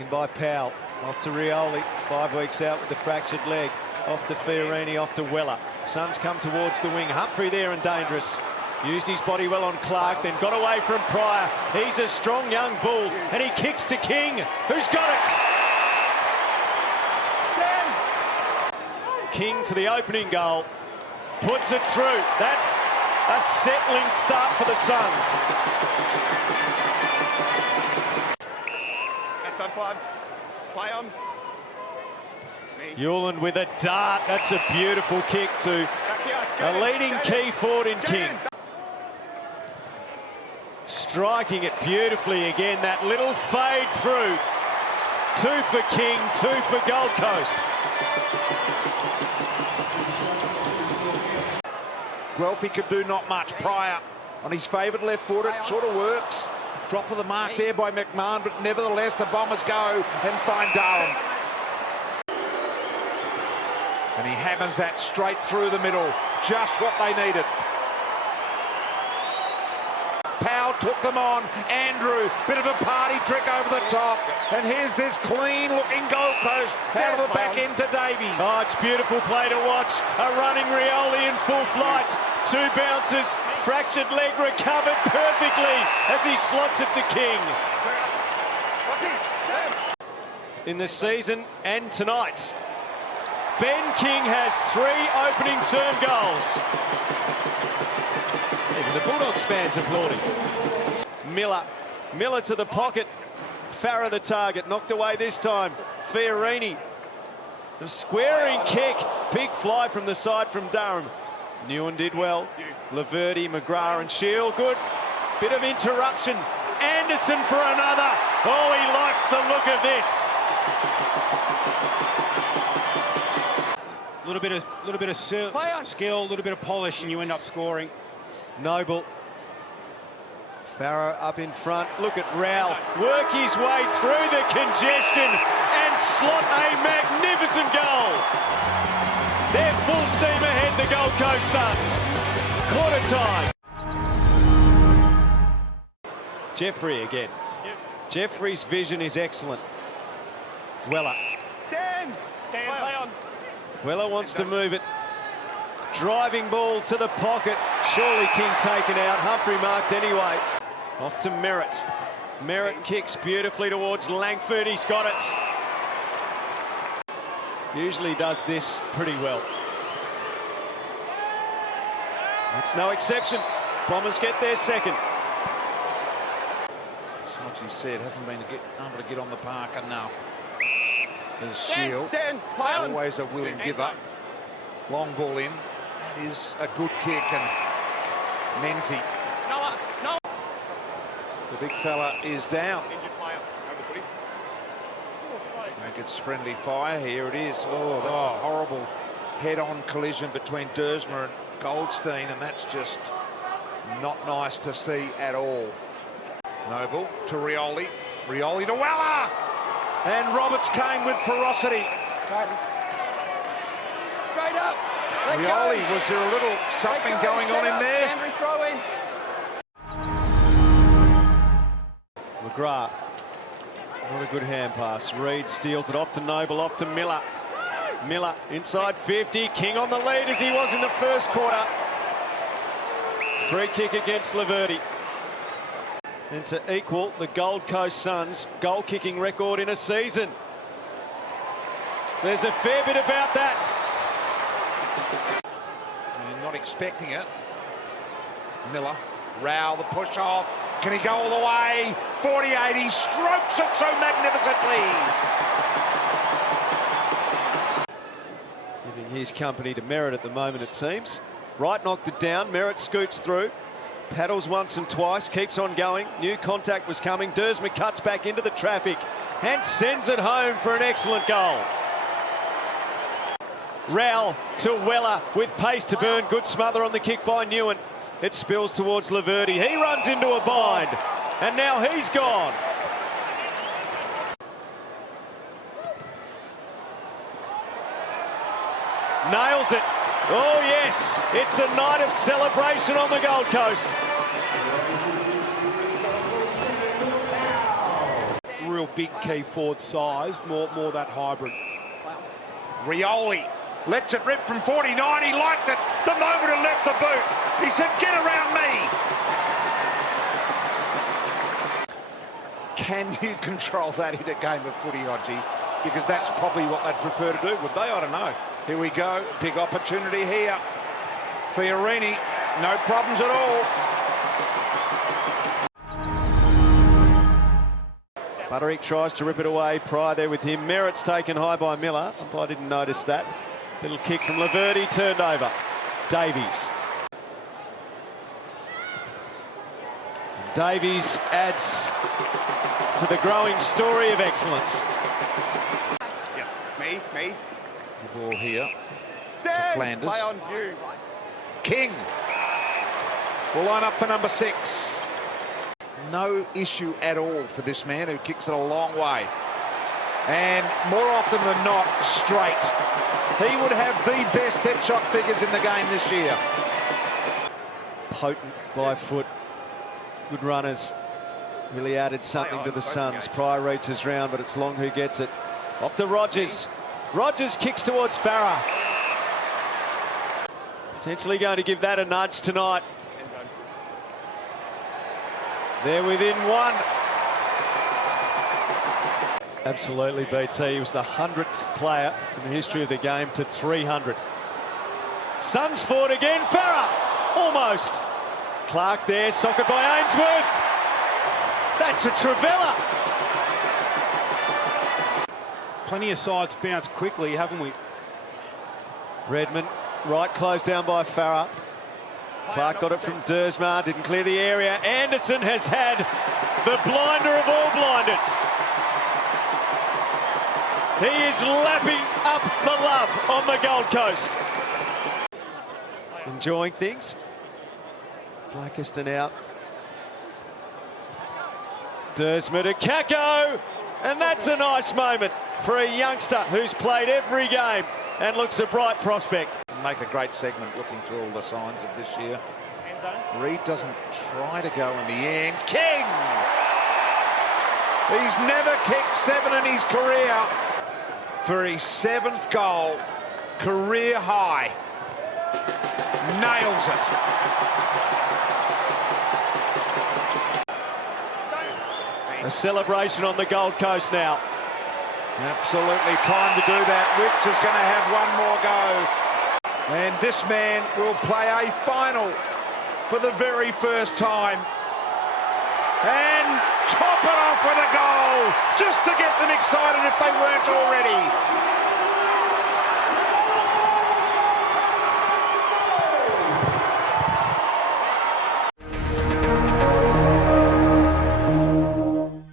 Taken by Powell. Off to Rioli. 5 weeks out with the fractured leg. Off to Fiorini, off to Weller. Suns come towards the wing. Humphrey there and dangerous. Used his body well on Clark, then got away from Pryor. He's a strong young bull, and he kicks to King, who's got it. King for the opening goal. Puts it through. That's a settling start for the Suns. That's on 5. Play on. Hewland with a dart. That's a beautiful kick to a leading key forward in King. Striking it beautifully again. That little fade through. 2 for King, 2 for Gold Coast. Guelphy could do not much. Pryor on his favoured left foot. It sort of works. Drop of the mark there by McMahon, but nevertheless the Bombers go and find Darwin. And he hammers that straight through the middle. Just what they needed. Powell took them on. Andrew, bit of a party trick over the top. And here's this clean-looking Gold Coast out of the back end to Davies. Oh, it's beautiful play to watch. A running Rioli in full flight. 2 bounces, fractured leg recovered perfectly as he slots it to King. In the season and tonight, Ben King has 3 opening term goals. Even the Bulldogs fans applauding. Miller to the pocket. Farah the target, knocked away this time. Fiorini. The squaring kick. Big fly from the side from Durham. Newen did well. Laverty, McGrath and Shield. Good. Bit of interruption. Anderson for another. Oh, he likes the look of this. A little bit of skill, a little bit of polish, and you end up scoring. Noble. Farah up in front. Look at Rowell. Work his way through the congestion and slot a magnificent goal. They're full steam ahead, the Gold Coast Suns. Quarter time. Jeffrey again. Jeffrey's vision is excellent. Weller. Stand, play on. Weller wants to move it. Driving ball to the pocket. Surely King taken out. Humphrey marked anyway. Off to Merritt. Merritt kicks beautifully towards Langford. He's got it. Usually does this pretty well. That's no exception. Bombers get their second. As much as he said, hasn't been able to get on the park enough. There's Shield. Always a willing giver. Long ball in. That is a good kick, and Menzies. No. The big fella is down. Think it's friendly fire. Here it is. Oh, that's a horrible head-on collision between Dersmer and Goldstein, and that's just not nice to see at all. Noble to Rioli. Rioli to Weller. And Roberts came with ferocity. Straight up. Rioli, was there a little something going on in there? Henry throw in. McGrath. Not a good hand pass. Reed steals it off to Noble, off to Miller. Miller inside 50. King on the lead as he was in the first quarter. Free kick against Laverty. And to equal the Gold Coast Suns' goal-kicking record in a season. There's a fair bit about that. And not expecting it. Miller, Rowell, the push off. Can he go all the way? 48, he strokes it so magnificently. Giving his company to Merritt at the moment, it seems. Wright knocked it down. Merritt scoots through. Paddles once and twice, keeps on going. New contact was coming. Dersmer cuts back into the traffic and sends it home for an excellent goal. Rowell to Weller with pace to burn. Good smother on the kick by Newen. It spills towards Laverty. He runs into a bind, and now he's gone. Nails it. Oh, yes. It's a night of celebration on the Gold Coast. Real big key forward size, more that hybrid. Rioli lets it rip from 49. He liked it the moment it left the boot. He said, "Get around me." Can you control that in a game of footy, Hodgie? Because that's probably what they'd prefer to do, would they? I don't know. Here we go. Big opportunity here. Fiorini, no problems at all. Butterick tries to rip it away. Pryor there with him. Merritt's taken high by Miller. I didn't notice that. Little kick from Laverty, turned over. Davies. Davies adds to the growing story of excellence. Yeah, me. The ball here to Flanders. Play on you. King will line up for number 6. No issue at all for this man who kicks it a long way. And more often than not, straight. He would have the best set shot figures in the game this year. Potent by foot. Good runners. Really added something to the Suns. Pryor reaches round, but it's Long who gets it. Off to Rogers. Rogers kicks towards Farah. Potentially going to give that a nudge tonight. They're within one. Absolutely beats. He was the 100th player in the history of the game to 300. Suns forward again. Farah. Almost. Clark there. Socket by Ainsworth. That's a Travella. Plenty of sides bounce quickly, haven't we? Redmond. Right closed down by Farah. Clark got it from Dersmar, didn't clear the area. Anderson has had the blinder of all blinders. He is lapping up the love on the Gold Coast. Enjoying things. Blackiston out. Dersmar to Kako. And that's a nice moment for a youngster who's played every game and looks a bright prospect. Make a great segment looking through all the signs of this year. Reid doesn't try to go in the end. King! He's never kicked 7 in his career. For his 7th goal, career high. Nails it. A celebration on the Gold Coast now. Absolutely time to do that. Wicks is going to have one more go. And this man will play a final for the very first time. And top it off with a goal, just to get them excited if they weren't already.